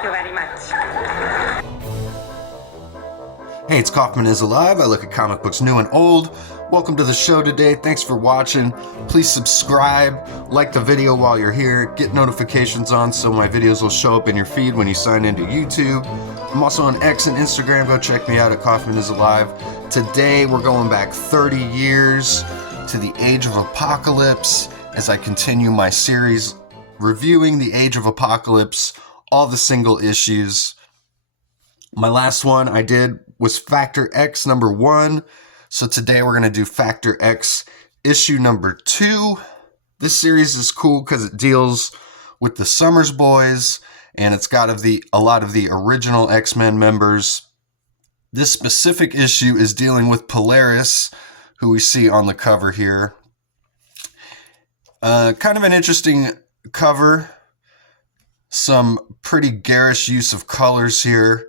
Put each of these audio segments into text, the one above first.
Thank you very much. Hey, it's Kaufman is Alive. I look at comic books new and old. Welcome to the show today. Thanks for watching. Please subscribe, like the video while you're here, get notifications on so my videos will show up in your feed when you sign into YouTube. I'm also on X and Instagram. Go check me out at Kaufman is Alive. Today we're going back 30 years to the Age of Apocalypse as I continue my series reviewing the Age of Apocalypse, all the single issues. My last one I did was Factor X number 1. So today we're going to do Factor X issue number 2. This series is cool because it deals with the Summers Boys and it's got a lot of the original X-Men members. This specific issue is dealing with Polaris, who we see on the cover here. Kind of an interesting cover. Some pretty garish use of colors here.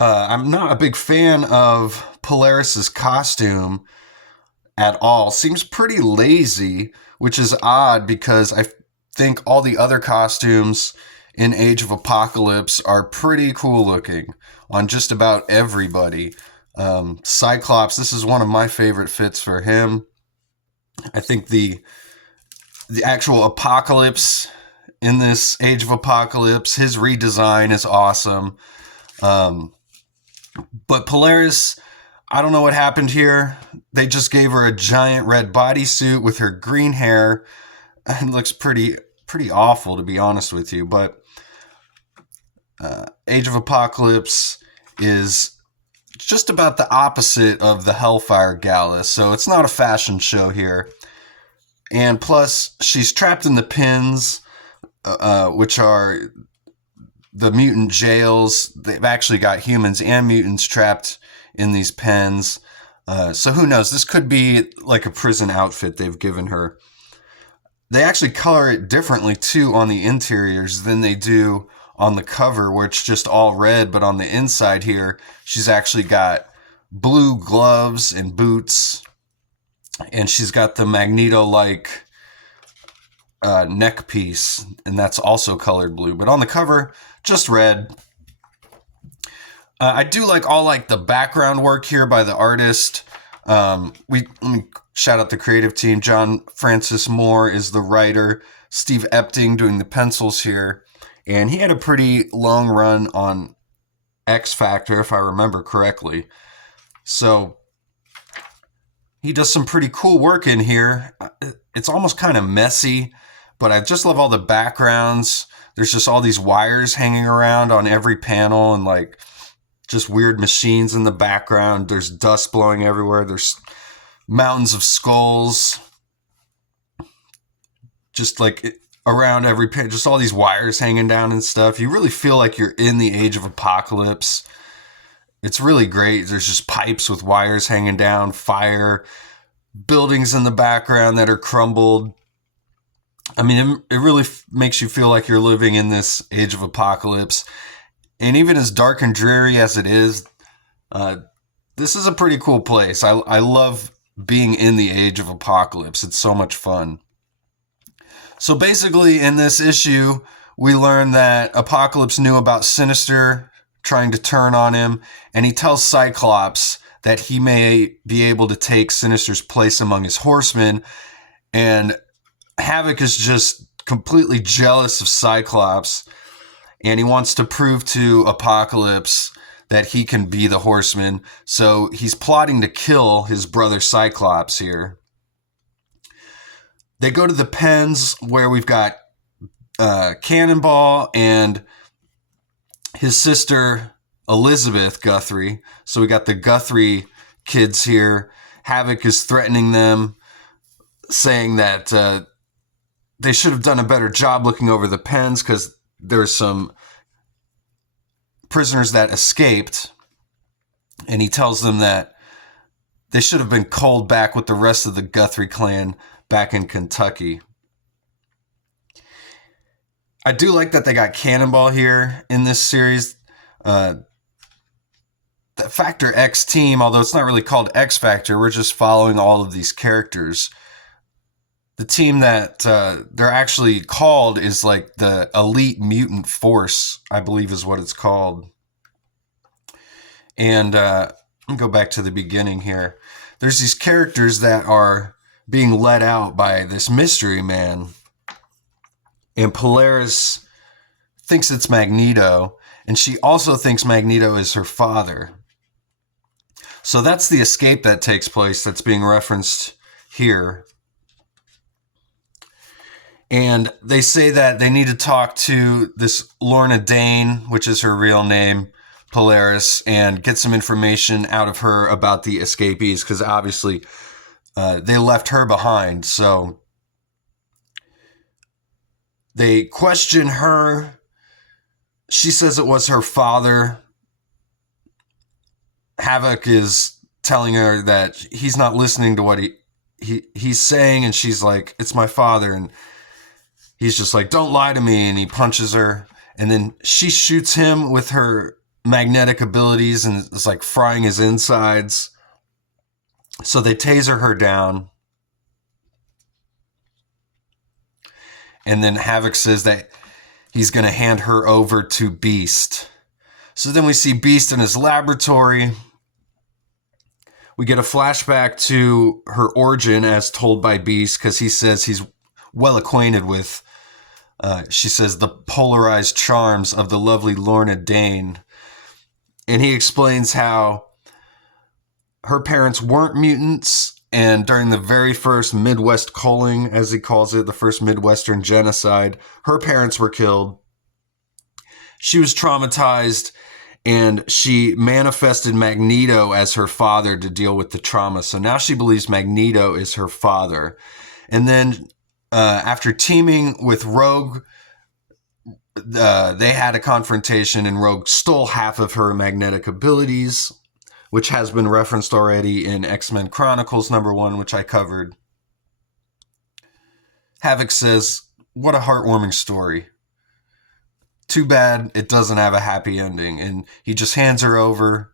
I'm not a big fan of Polaris's costume at all. Seems pretty lazy, which is odd because I think all the other costumes in Age of Apocalypse are pretty cool looking on just about everybody. Cyclops, this is one of my favorite fits for him. I think the actual Apocalypse in this Age of Apocalypse, his redesign is awesome. But Polaris, I don't know what happened here. They just gave her a giant red bodysuit with her green hair. It looks pretty awful, to be honest with you. But Age of Apocalypse is just about the opposite of the Hellfire Gala. So it's not a fashion show here. And plus, she's trapped in the pins, which are the mutant jails. They've actually got humans and mutants trapped in these pens. So who knows? This could be like a prison outfit they've given her. They actually color it differently too on the interiors than they do on the cover, where it's just all red. But on the inside here, she's actually got blue gloves and boots. And she's got the Magneto-like neck piece, and that's also colored blue. But on the cover, just red. I do like all the background work here by the artist. Let me shout out the creative team. John Francis Moore is the writer. Steve Epting doing the pencils here. And he had a pretty long run on X Factor, if I remember correctly. So he does some pretty cool work in here. It's almost kind of messy, but I just love all the backgrounds. There's just all these wires hanging around on every panel and just weird machines in the background. There's dust blowing everywhere. There's mountains of skulls. Just around every panel, just all these wires hanging down and stuff. You really feel like you're in the Age of Apocalypse. It's really great. There's just pipes with wires hanging down, fire, buildings in the background that are crumbled. I mean, it really makes you feel like you're living in this Age of Apocalypse. And even as dark and dreary as it is, this is a pretty cool place. I love being in the Age of Apocalypse. It's so much fun. So basically, in this issue, we learn that Apocalypse knew about Sinister trying to turn on him, and he tells Cyclops that he may be able to take Sinister's place among his horsemen. And Havoc is just completely jealous of Cyclops, and he wants to prove to Apocalypse that he can be the horseman. So he's plotting to kill his brother Cyclops here. They go to the pens where we've got Cannonball and his sister Elizabeth Guthrie. So we got the Guthrie kids here. Havoc is threatening them, saying that they should have done a better job looking over the pens because there's some prisoners that escaped. And he tells them that they should have been called back with the rest of the Guthrie clan back in Kentucky. I do like that they got Cannonball here in this series. The Factor X team, although it's not really called X Factor, we're just following all of these characters. the team that they're actually called is like the Elite Mutant Force, I believe is what it's called. And let me go back to the beginning here. There's these characters that are being led out by this mystery man. And Polaris thinks it's Magneto, and she also thinks Magneto is her father. So that's the escape that takes place that's being referenced here. And they say that they need to talk to this Lorna Dane, which is her real name, Polaris, and get some information out of her about the escapees, because obviously they left her behind. So they question her. She says it was her father. Havoc is telling her that he's not listening to what he's saying, and she's like, it's my father. And he's just like, don't lie to me. And he punches her. And then she shoots him with her magnetic abilities and is like frying his insides. So they taser her down. And then Havoc says that he's going to hand her over to Beast. So then we see Beast in his laboratory. We get a flashback to her origin as told by Beast, because he says he's well acquainted with, she says, the polarized charms of the lovely Lorna Dane. And he explains how her parents weren't mutants, and during the very first Midwest culling, as he calls it, the first Midwestern genocide, her parents were killed. She was traumatized, and she manifested Magneto as her father to deal with the trauma. So now she believes Magneto is her father. And then after teaming with Rogue, they had a confrontation, and Rogue stole half of her magnetic abilities, which has been referenced already in X-Men Chronicles #1, which I covered. Havoc says, what a heartwarming story. Too bad it doesn't have a happy ending. And he just hands her over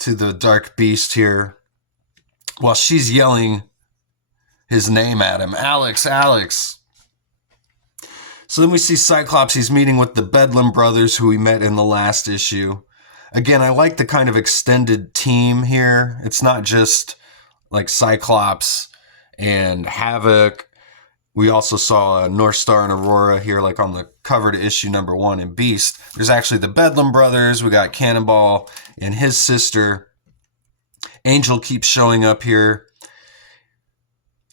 to the Dark Beast here while she's yelling his name at him. Alex, Alex. So then we see Cyclops. He's meeting with the Bedlam brothers, who we met in the last issue. Again, I like the kind of extended team here. It's not just like Cyclops and Havoc. We also saw North Star and Aurora here, like on the cover to issue #1 in Beast. There's actually the Bedlam brothers. We got Cannonball and his sister. Angel keeps showing up here.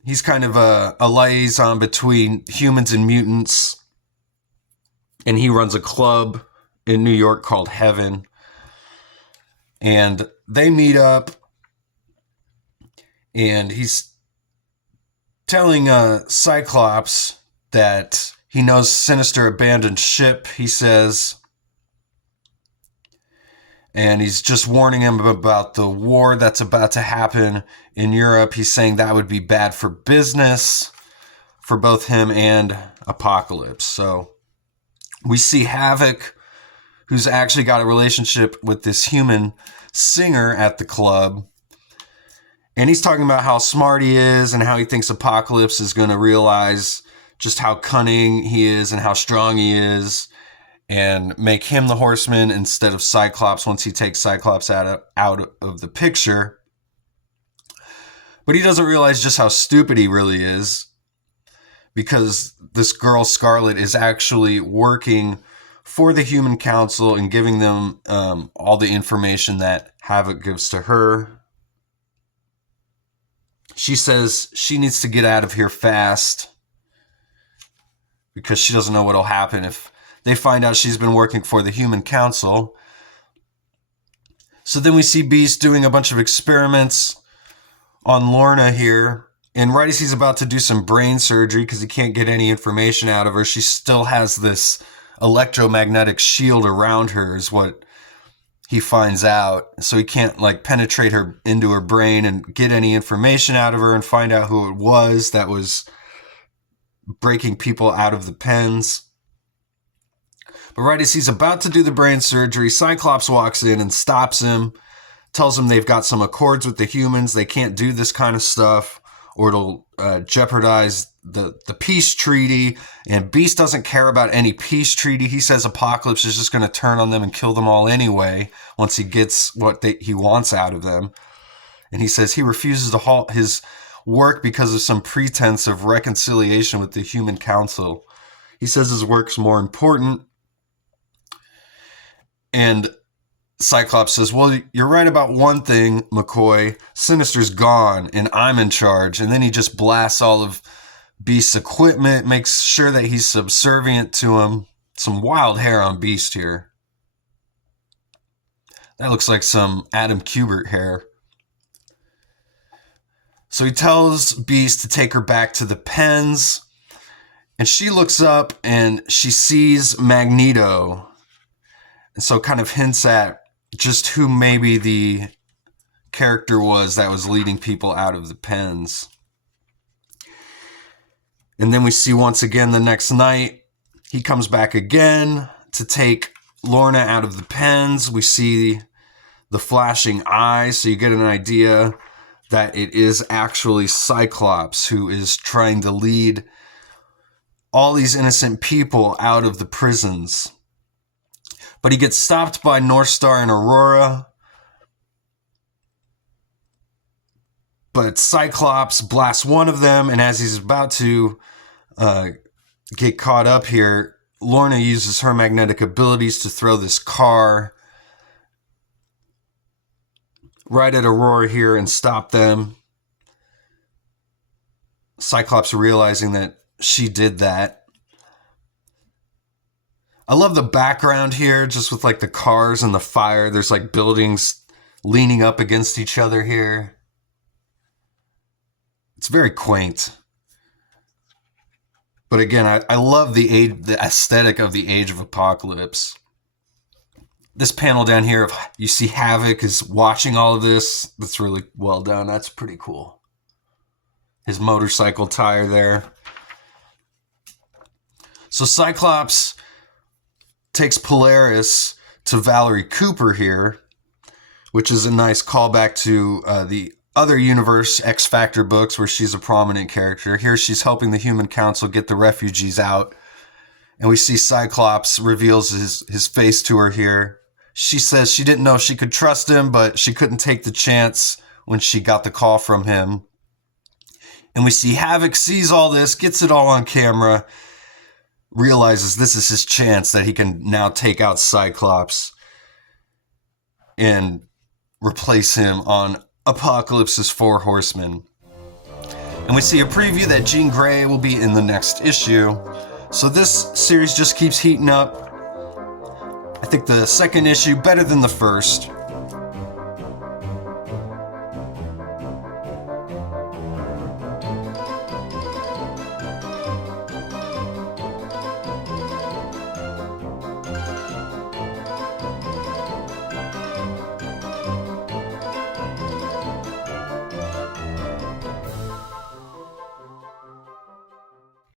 He's kind of a liaison between humans and mutants. And he runs a club in New York called Heaven. And they meet up. And he's telling Cyclops that he knows Sinister abandoned ship, he says. And he's just warning him about the war that's about to happen in Europe. He's saying that would be bad for business for both him and Apocalypse. So we see Havoc, who's actually got a relationship with this human singer at the club. And he's talking about how smart he is and how he thinks Apocalypse is going to realize just how cunning he is and how strong he is, and make him the Horseman instead of Cyclops once he takes Cyclops out of the picture. But he doesn't realize just how stupid he really is, because this girl Scarlet is actually working for the Human Council and giving them all the information that Havoc gives to her. She says she needs to get out of here fast because she doesn't know what'll happen if they find out she's been working for the Human Council. So then we see Beast doing a bunch of experiments on Lorna here. And right as he's about to do some brain surgery because he can't get any information out of her, she still has this electromagnetic shield around her, is what he finds out. So he can't like penetrate her into her brain and get any information out of her and find out who it was that was breaking people out of the pens. But right as he's about to do the brain surgery, Cyclops walks in and stops him, tells him they've got some accords with the humans. They can't do this kind of stuff. or it'll jeopardize the peace treaty. And Beast doesn't care about any peace treaty. He says Apocalypse is just going to turn on them and kill them all anyway once he gets what he wants out of them. And he says he refuses to halt his work because of some pretense of reconciliation with the Human Council. He says his work's more important. And Cyclops says, well, you're right about one thing, McCoy. Sinister's gone, and I'm in charge. And then he just blasts all of Beast's equipment, makes sure that he's subservient to him. Some wild hair on Beast here. That looks like some Adam Kubert hair. So he tells Beast to take her back to the pens. And she looks up and she sees Magneto. And so kind of hints at just who maybe the character was that was leading people out of the pens. And then we see once again the next night, he comes back again to take Lorna out of the pens. We see the flashing eyes, so you get an idea that it is actually Cyclops who is trying to lead all these innocent people out of the prisons. But he gets stopped by Northstar and Aurora. But Cyclops blasts one of them, and as he's about to get caught up here, Lorna uses her magnetic abilities to throw this car right at Aurora here and stop them. Cyclops realizing that she did that. I love the background here, just with like the cars and the fire. There's like buildings leaning up against each other here. It's very quaint. But again, I love the aesthetic of the Age of Apocalypse. This panel down here, you see Havoc is watching all of this. That's really well done. That's pretty cool. His motorcycle tire there. So Cyclops takes Polaris to Valerie Cooper here, which is a nice callback to the other universe X Factor books where she's a prominent character. Here she's helping the Human Council get the refugees out. And we see Cyclops reveals his face to her here. She says she didn't know she could trust him, but she couldn't take the chance when she got the call from him. And we see Havoc sees all this, gets it all on camera, realizes this is his chance that he can now take out Cyclops and replace him on Apocalypse's Four Horsemen. And we see a preview that Jean Grey will be in the next issue. So this series just keeps heating up. I think the second issue better than the first.